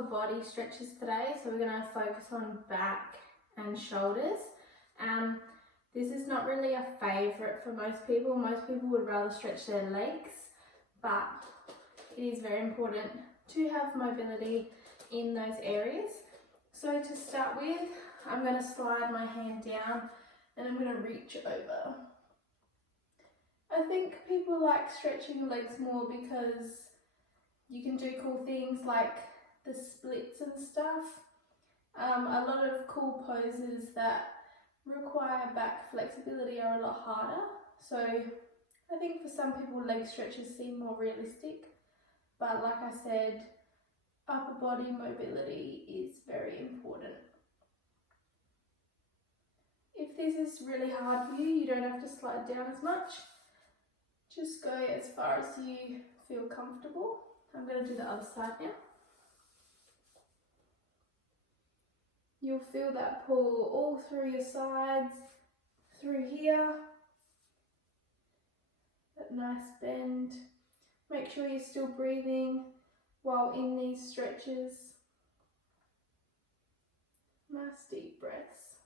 upper body stretches today, so we're going to focus on back and shoulders. This is not really a favourite for most people. Most people would rather stretch their legs, but it is very important to have mobility in those areas. So to start with, I'm going to slide my hand down and I'm going to reach over. I think people like stretching legs more because you can do cool things like the splits and stuff. A lot of cool poses that require back flexibility are a lot harder. So I think for some people leg stretches seem more realistic, but like I said, upper body mobility is very important. If this is really hard for you, you don't have to slide down as much. Just go as far as you feel comfortable. I'm going to do the other side now. You'll feel that pull all through your sides, through here. That nice bend. Make sure you're still breathing while in these stretches. Nice deep breaths.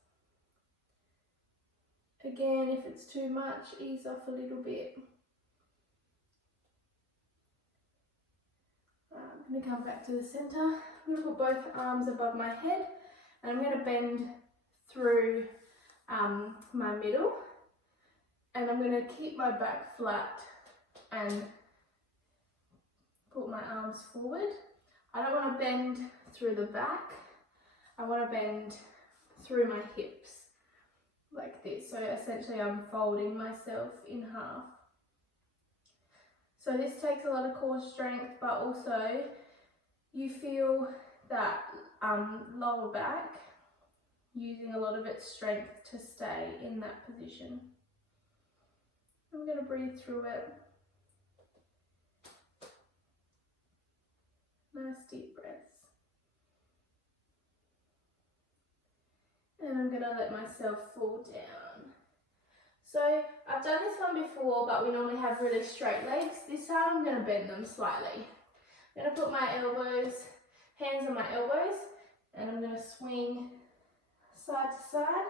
Again, if it's too much, ease off a little bit. I'm going to come back to the centre. I'm going to put both arms above my head and I'm going to bend through my middle, and I'm going to keep my back flat and put my arms forward. I don't want to bend through the back. I want to bend through my hips like this. So essentially I'm folding myself in half. So this takes a lot of core strength, but also you feel that lower back using a lot of its strength to stay in that position. I'm going to breathe through it. Nice deep breaths. And I'm going to let myself fall down. So I've done this one before, but we normally have really straight legs. This time I'm going to bend them slightly. I'm going to put my elbows, hands on my elbows, and I'm going to swing side to side.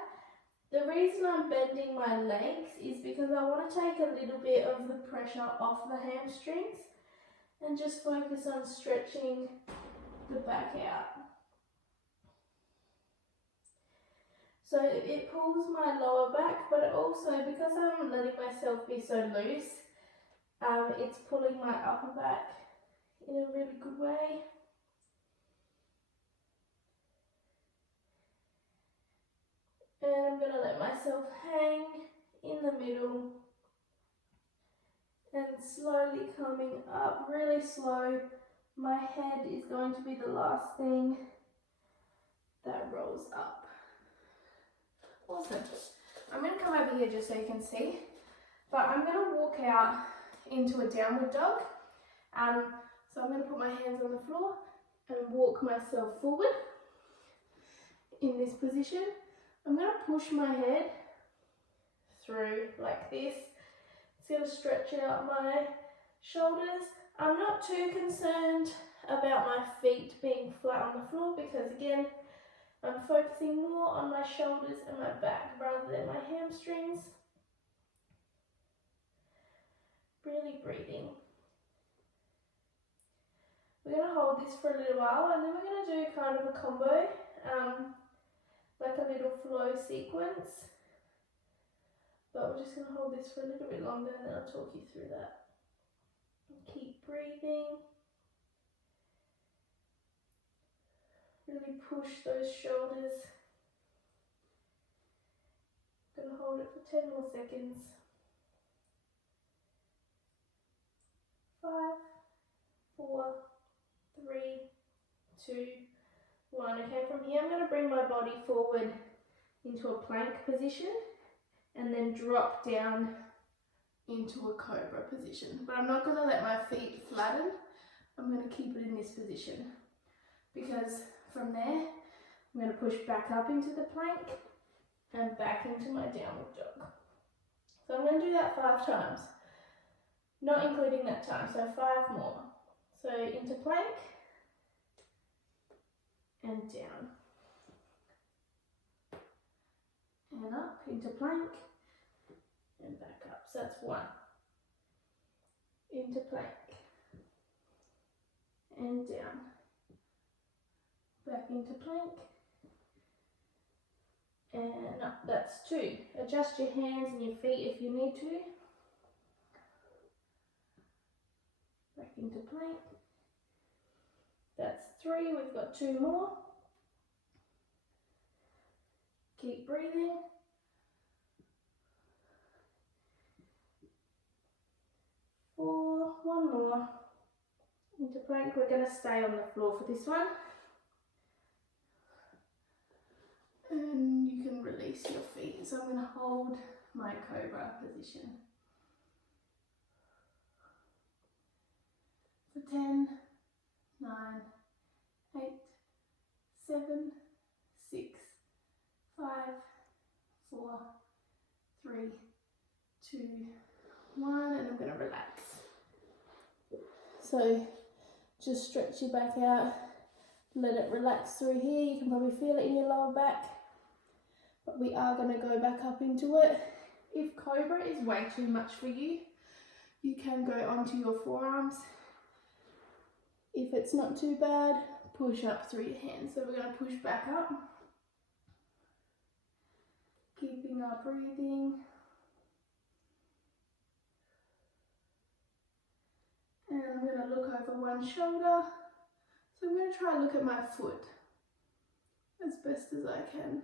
The reason I'm bending my legs is because I want to take a little bit of the pressure off the hamstrings and just focus on stretching the back out. So it pulls my lower back, but it also, because I'm letting myself be so loose, it's pulling my upper back in a really good way. And I'm going to let myself hang in the middle and slowly coming up, really slow. My head is going to be the last thing that rolls up. Awesome. I'm going to come over here just so you can see, but I'm going to walk out into a downward dog. So I'm going to put my hands on the floor and walk myself forward in this position. I'm going to push my head through like this. It's going to stretch out my shoulders. I'm not too concerned about my feet being flat on the floor because, again, I'm focusing more on my shoulders and my back rather than my hamstrings. Really breathing. We're going to hold this for a little while and then we're going to do kind of a combo, like a little flow sequence. But we're just going to hold this for a little bit longer and then I'll talk you through that. Keep breathing. Really push those shoulders. I'm going to hold it for 10 more seconds. 5, 4, 3, 2, 1. Okay, from here I'm going to bring my body forward into a plank position and then drop down into a cobra position. But I'm not going to let my feet flatten. I'm going to keep it in this position because from there I'm going to push back up into the plank and back into my downward dog. So I'm going to do that 5 times, not including that time, so 5 more. So into plank, and down. And up into plank and back up. So that's 1. Into plank and down. Back into plank and up. That's 2. Adjust your hands and your feet if you need to. Back into plank. That's 3. We've got 2 more. Keep breathing. 4. 1 more. Into plank. We're going to stay on the floor for this one. And you can release your feet. So I'm going to hold my cobra position. For 10, 9, 8, 7, 6, 5, 4, 3, 2, 1, and I'm going to relax. So just stretch your back out, let it relax through here. You can probably feel it in your lower back, but we are going to go back up into it. If cobra is way too much for you, you can go onto your forearms. If it's not too bad, push up through your hands. So we're going to push back up, keeping our breathing. And I'm going to look over one shoulder. So I'm going to try and look at my foot as best as I can.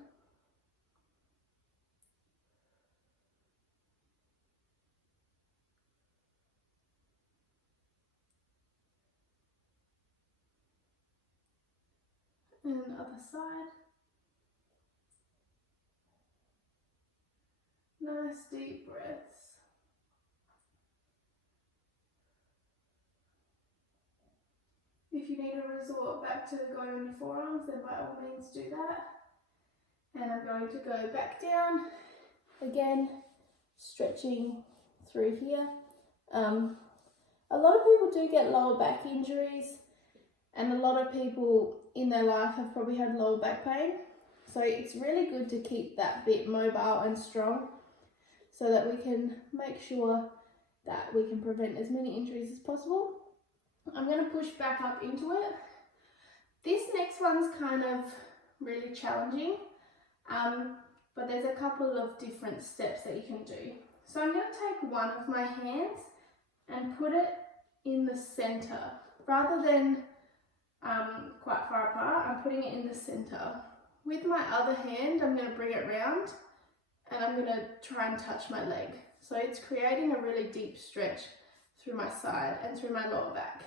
And other side. Nice deep breaths. If you need to resort back to going on your forearms, then by all means do that. And I'm going to go back down. Again, stretching through here. A lot of people do get lower back injuries, and a lot of people in their life have probably had lower back pain. So it's really good to keep that bit mobile and strong so that we can make sure that we can prevent as many injuries as possible. I'm going to push back up into it. This next one's kind of really challenging, but there's a couple of different steps that you can do. So I'm going to take one of my hands and put it in the center. Rather than quite far apart, I'm putting it in the center. With my other hand, I'm going to bring it round and I'm going to try and touch my leg. So it's creating a really deep stretch through my side and through my lower back.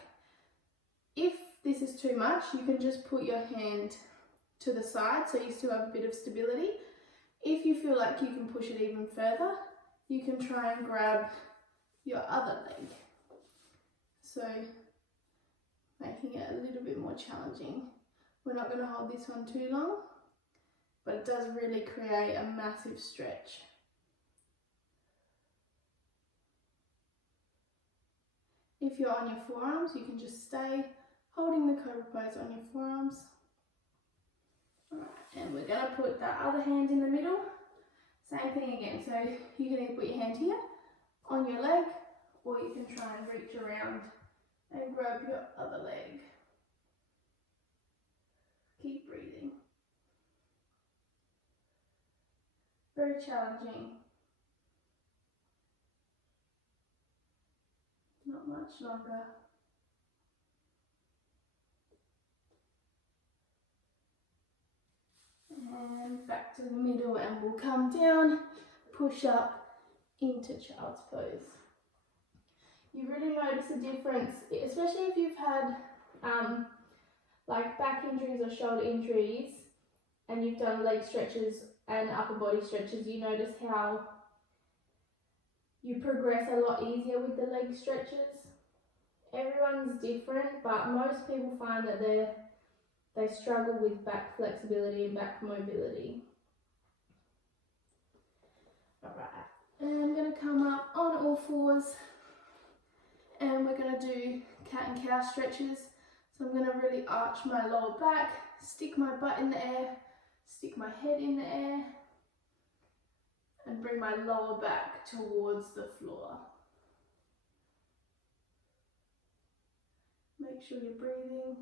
If this is too much, you can just put your hand to the side so you still have a bit of stability. If you feel like you can push it even further, you can try and grab your other leg. So making it a little bit more challenging. We're not going to hold this one too long, but it does really create a massive stretch. If you're on your forearms, you can just stay holding the cobra pose on your forearms. Alright, and we're going to put that other hand in the middle. Same thing again, so you can either put your hand here on your leg, or you can try and reach around and grab your other leg. Keep breathing. Very challenging. Not much longer. And back to the middle, and we'll come down, push up into child's pose. You really notice a difference, especially if you've had like back injuries or shoulder injuries and you've done leg stretches and upper body stretches. You notice how you progress a lot easier with the leg stretches. Everyone's different, but most people find that they struggle with back flexibility and back mobility. Alright, and I'm going to come up on all fours and we're going to do cat and cow stretches. So I'm going to really arch my lower back, stick my butt in the air, stick my head in the air, and bring my lower back towards the floor. Make sure you're breathing.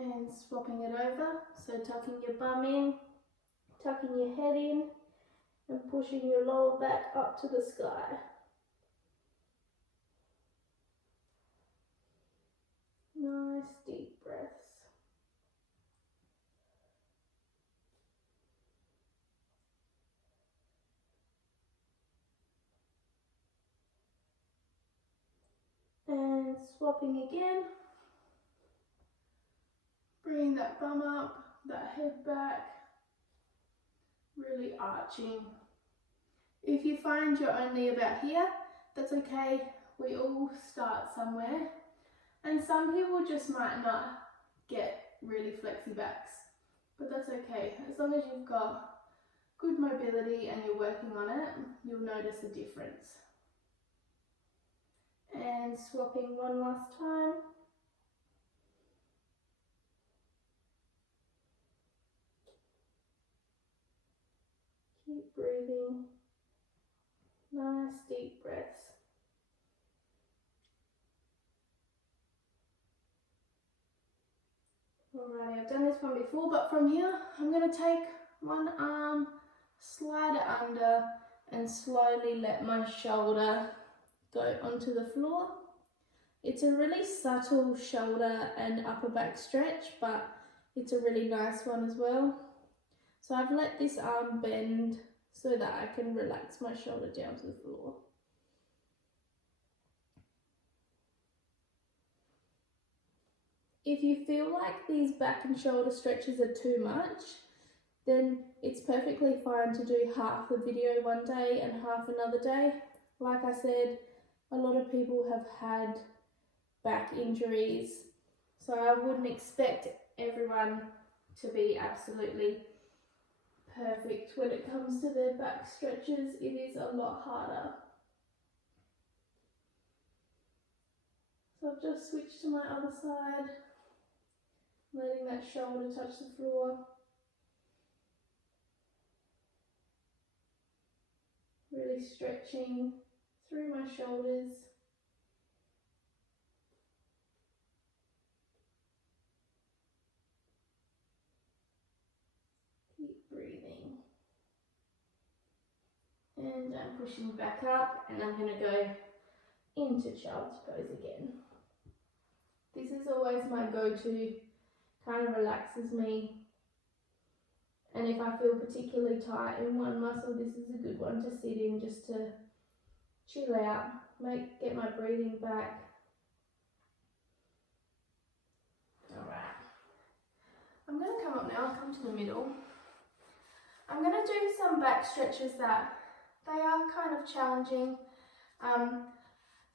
And swapping it over, so tucking your bum in, tucking your head in, and pushing your lower back up to the sky. Nice deep breaths. And swapping again. Bring that bum up, that head back, really arching. If you find you're only about here, that's okay. We all start somewhere. And some people just might not get really flexy backs, but that's okay. As long as you've got good mobility and you're working on it, you'll notice a difference. And swapping one last time. Keep breathing. Nice deep breaths. Alrighty, I've done this one before, but from here, I'm going to take one arm, slide it under, and slowly let my shoulder go onto the floor. It's a really subtle shoulder and upper back stretch, but it's a really nice one as well. So I've let this arm bend so that I can relax my shoulder down to the floor. If you feel like these back and shoulder stretches are too much, then it's perfectly fine to do half the video one day and half another day. Like I said, a lot of people have had back injuries, so I wouldn't expect everyone to be absolutely perfect when it comes to their back stretches. It is a lot harder. So I've just switched to my other side, letting that shoulder touch the floor. Really stretching through my shoulders. Keep breathing. And I'm pushing back up, and I'm going to go into child's pose again. This is always my go-to, kind of relaxes me. And if I feel particularly tight in one muscle, this is a good one to sit in just to chill out, get my breathing back. Alright. I'm going to come up now, I'll come to the middle. I'm going to do some back stretches that they are kind of challenging,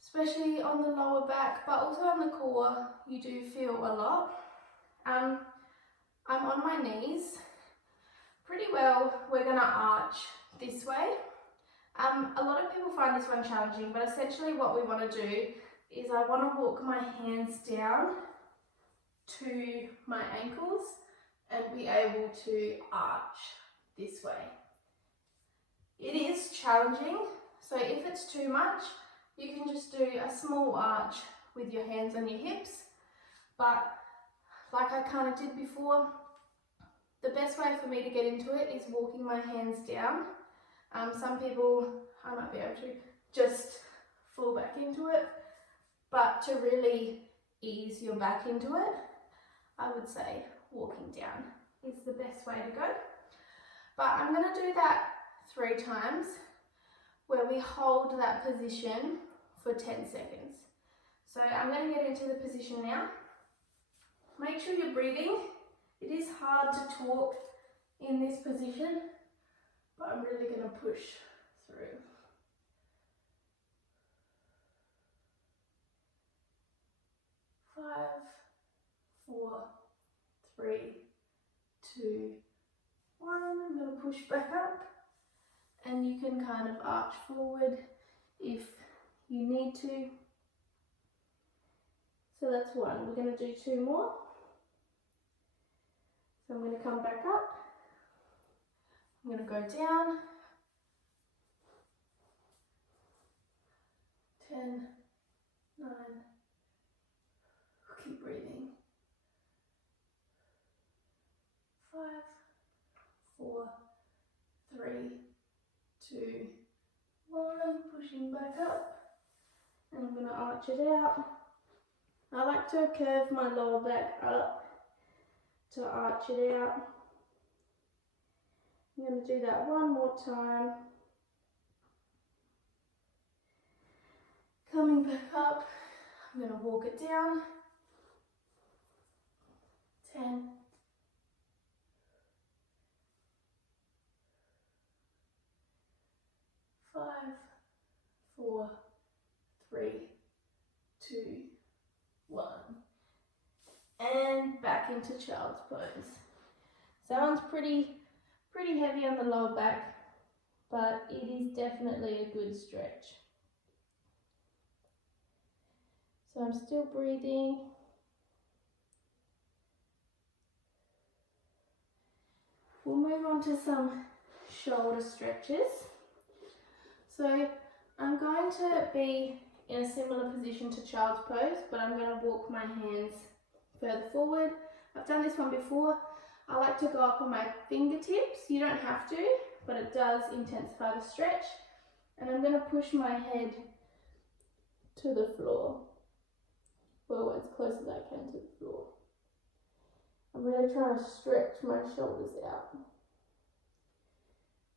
especially on the lower back, but also on the core, you do feel a lot. I'm on my knees. Pretty well, we're going to arch this way. A lot of people find this one challenging, but essentially what we want to do is I want to walk my hands down to my ankles and be able to arch this way. It is challenging, so if it's too much, you can just do a small arch with your hands on your hips, but like I kind of did before, the best way for me to get into it is walking my hands down. Some people, I might be able to just fall back into it, but to really ease your back into it, I would say walking down is the best way to go. But I'm going to do that 3 times where we hold that position for 10 seconds. So I'm going to get into the position now. Make sure you're breathing. It is hard to talk in this position, but I'm really going to push through. 5, 4, 3, 2, 1. I'm going to push back up and you can kind of arch forward if you need to. So that's one. We're going to do 2 more. So I'm going to come back up. I'm going to go down. 10, 9, keep breathing. 5, 4, 3, 2, 1, pushing back up. And I'm going to arch it out. I like to curve my lower back up to arch it out. I'm going to do that one more time. Coming back up, I'm going to walk it down. 10, 5, 4, 3, 2, 1. And back into child's pose. So that one's pretty heavy on the lower back, but it is definitely a good stretch. So I'm still breathing. We'll move on to some shoulder stretches. So I'm going to be in a similar position to child's pose, but I'm going to walk my hands further forward. I've done this one before. I like to go up on my fingertips. You don't have to, but it does intensify the stretch. And I'm going to push my head to the floor, well, as close as I can to the floor. I'm really trying to stretch my shoulders out.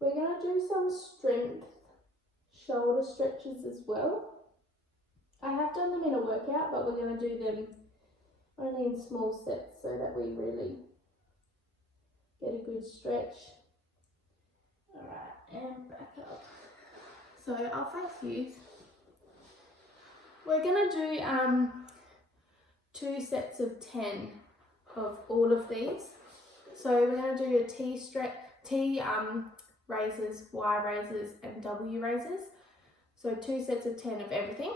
We're going to do some strength shoulder stretches as well. I have done them in a workout, but we're going to do them only in small sets so that we really get a good stretch. Alright, and back up. So I'll face you. We're going to do 2 sets of 10 of all of these. So we're going to do a T raises, Y raises and W raises. So 2 sets of 10 of everything.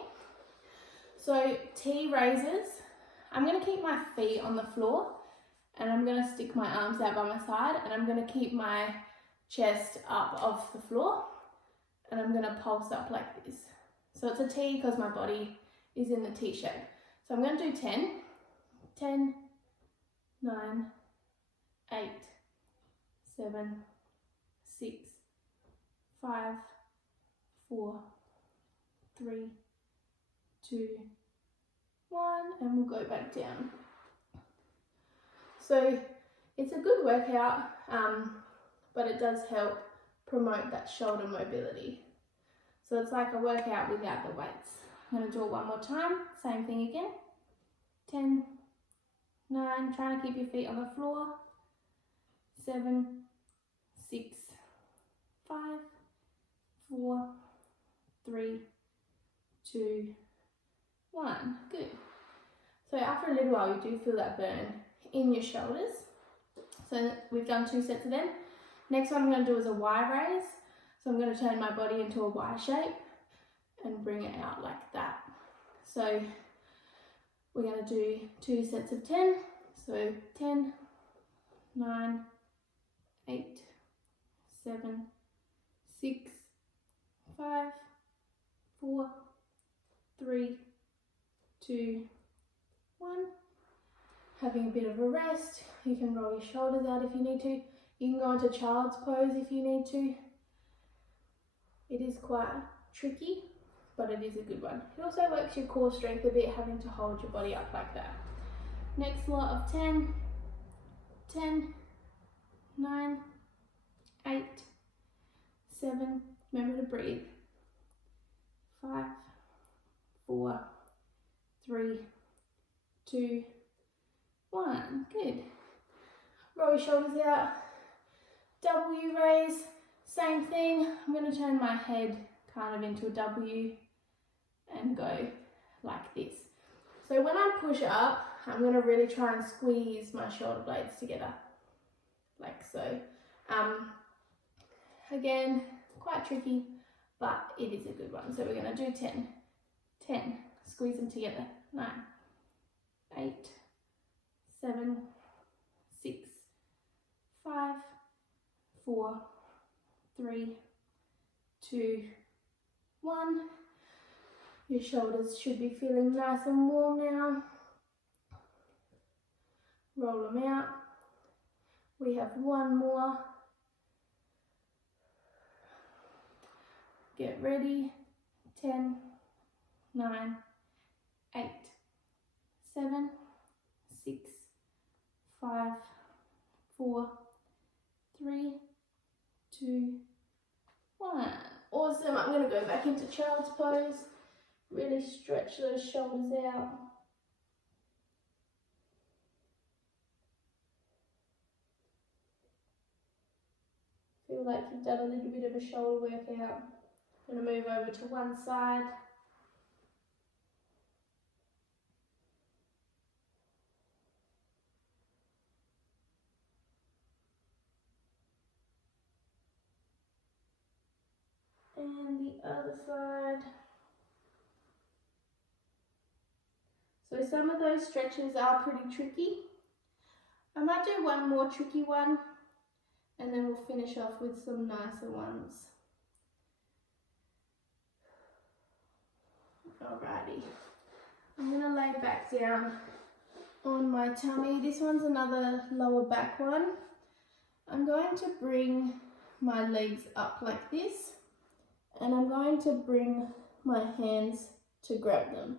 So T raises, I'm going to keep my feet on the floor and I'm going to stick my arms out by my side and I'm going to keep my chest up off the floor and I'm going to pulse up like this. So it's a T because my body is in the T shape. So I'm going to do 10, 10, 9, 8, 7, 6, 5, 4, 3, 2, 1, and we'll go back down. So it's a good workout, but it does help promote that shoulder mobility. So it's like a workout without the weights. I'm going to do it one more time, same thing again. 10, 9, trying to keep your feet on the floor. 7, 6, 5, 4, 3, 2, 1. Good. So after a little while you do feel that burn in your shoulders. So we've done 2 sets of them. Next one I'm going to do is a Y raise. So I'm going to turn my body into a Y shape and bring it out like that. So we're going to do 2 sets of 10. So 10, 9, 8, 7, 6, 5, 4, 3, 2, 1. Having a bit of a rest. You can roll your shoulders out if you need to. You can go into child's pose if you need to. It is quite tricky, but it is a good one. It also works your core strength a bit, having to hold your body up like that. Next lot of 10, 10, 9, 8, 7, remember to breathe. 5, 4, 3, 2, 1. Good. Roll your shoulders out. W raise, same thing. I'm going to turn my head kind of into a W and go like this. So when I push up, I'm going to really try and squeeze my shoulder blades together, like so. Again, quite tricky, but it is a good one. So we're going to do 10. 10. Squeeze them together. 9, 8, 7, 6, 5, 4, 3, 2, 1. Your shoulders should be feeling nice and warm now. Roll them out. We have one more. Get ready. 10, 9, 8, 7, 6, 5, 4, 3, 2, 1. Awesome. I'm going to go back into child's pose. Really stretch those shoulders out. Feel like you've done a little bit of a shoulder workout. I'm going to move over to one side. And the other side. So some of those stretches are pretty tricky. I might do one more tricky one and then we'll finish off with some nicer ones. Alrighty, I'm going to lay back down on my tummy. This one's another lower back one. I'm going to bring my legs up like this and I'm going to bring my hands to grab them.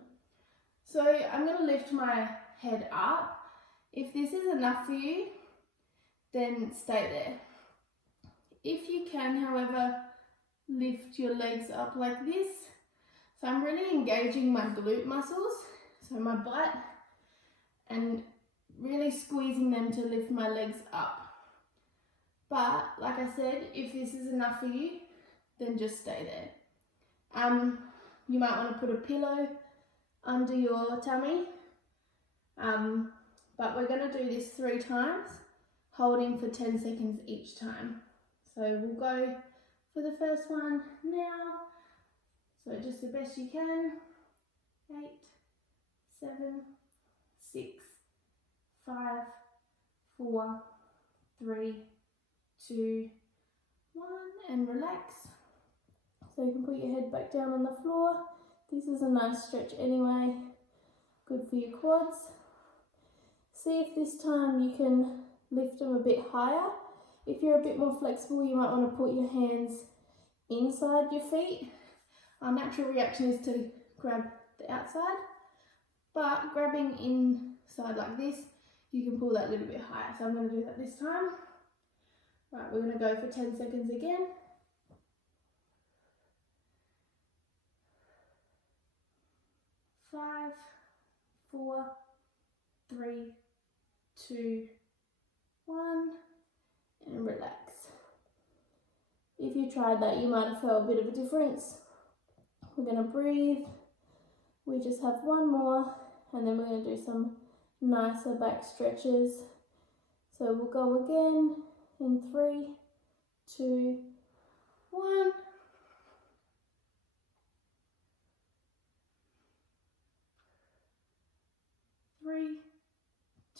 So I'm going to lift my head up. If this is enough for you, then stay there. If you can, however, lift your legs up like this. So I'm really engaging my glute muscles, so my butt, and really squeezing them to lift my legs up. But like I said, if this is enough for you, then just stay there. You might want to put a pillow under your tummy, but we're going to do this 3 times, holding for 10 seconds each time. So we'll go for the first one now. So just the best you can. 8, 7, 6, 5, 4, 3, 2, 1, and relax. So you can put your head back down on the floor. This is a nice stretch anyway, good for your quads. See if this time you can lift them a bit higher. If you're a bit more flexible, you might want to put your hands inside your feet. Our natural reaction is to grab the outside, but grabbing inside like this, you can pull that a little bit higher. So I'm going to do that this time. Right, we're going to go for 10 seconds again. 5, 4, 3, 2, 1, and relax. If you tried that, you might have felt a bit of a difference. We're going to breathe. We just have one more, and then we're going to do some nicer back stretches. So we'll go again in 3, 2, 1. 3,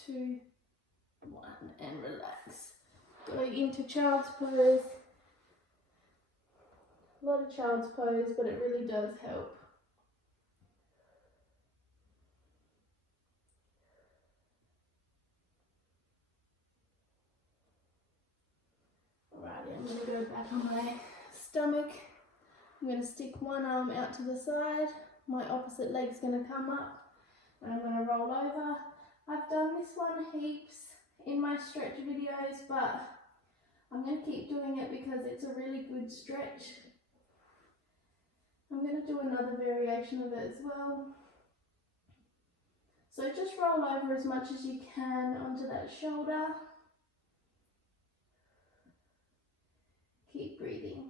2, 1, and relax. Go into child's pose. A lot of child's pose, but it really does help. Alrighty, I'm going to go back on my stomach. I'm going to stick one arm out to the side. My opposite leg's going to come up. And I'm going to roll over. I've done this one heaps in my stretch videos, but I'm going to keep doing it because it's a really good stretch. I'm going to do another variation of it as well. So just roll over as much as you can onto that shoulder. Keep breathing.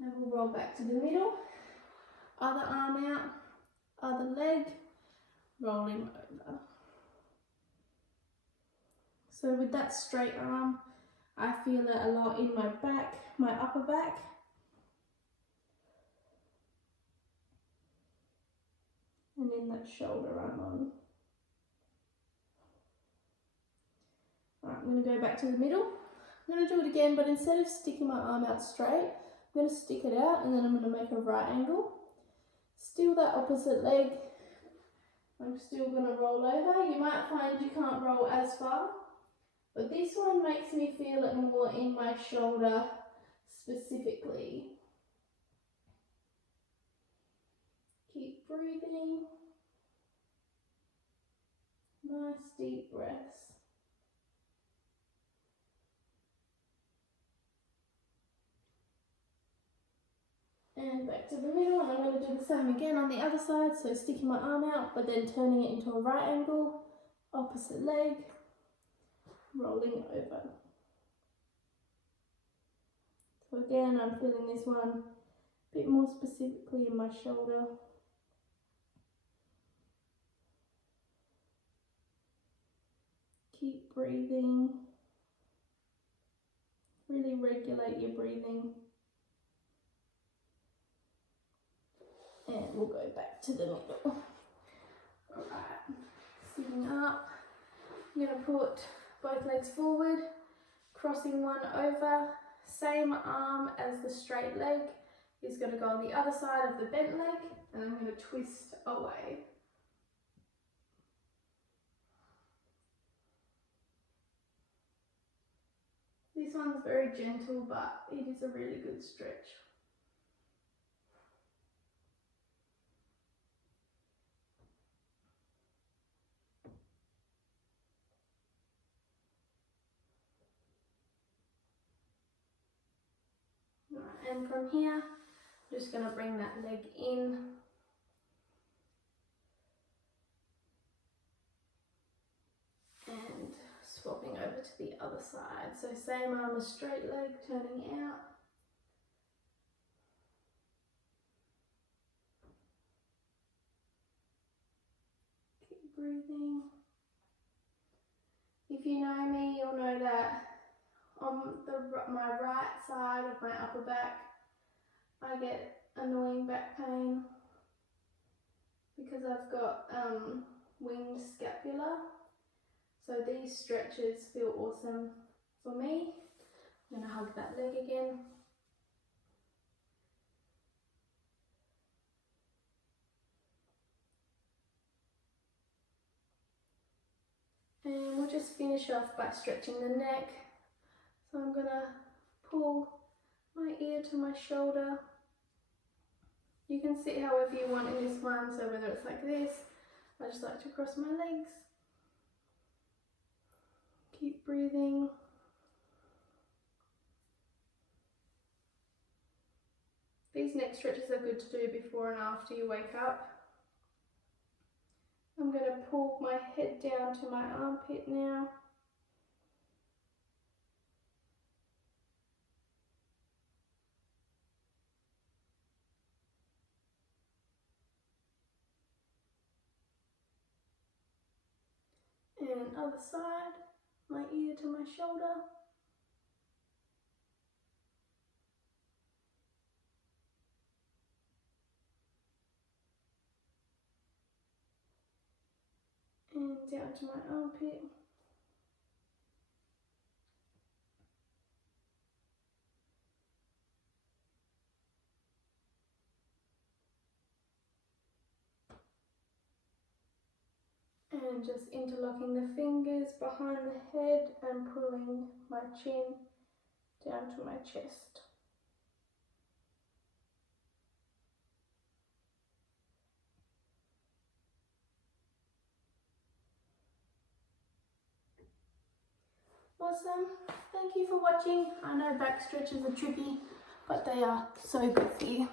And we'll roll back to the middle. Other arm out, other leg. Rolling over. So with that straight arm, I feel it a lot in my back, my upper back, and then that shoulder I'm on. Alright, I'm going to go back to the middle. I'm going to do it again, but instead of sticking my arm out straight, I'm going to stick it out and then I'm going to make a right angle. Still that opposite leg. I'm still going to roll over. You might find you can't roll as far, but this one makes me feel it more in my shoulder specifically. Keep breathing. Nice deep breaths. And back to the middle, and I'm going to do the same again on the other side, so sticking my arm out but then turning it into a right angle, opposite leg, rolling over. So again, I'm feeling this one a bit more specifically in my shoulder. Keep breathing. Really regulate your breathing. And we'll go back to the middle. Alright, sitting up. I'm going to put both legs forward, crossing one over. Same arm as the straight leg is going to go on the other side of the bent leg, and I'm going to twist away. This one's very gentle, but it is a really good stretch. And from here, I'm just going to bring that leg in. And swapping over to the other side. So same arm as straight leg, turning out. Keep breathing. If you know me, you'll know that on my right side of my upper back, I get annoying back pain because I've got winged scapula. So these stretches feel awesome for me. I'm going to hug that leg again. And we'll just finish off by stretching the neck. So I'm going to pull my ear to my shoulder. You can sit however you want in this one, so whether it's like this, I just like to cross my legs. Keep breathing. These neck stretches are good to do before and after you wake up. I'm going to pull my head down to my armpit now. And other side, my ear to my shoulder. And down to my armpit. And just interlocking the fingers behind the head and pulling my chin down to my chest. Awesome. Thank you for watching. I know back stretches are tricky, but they are so good for you.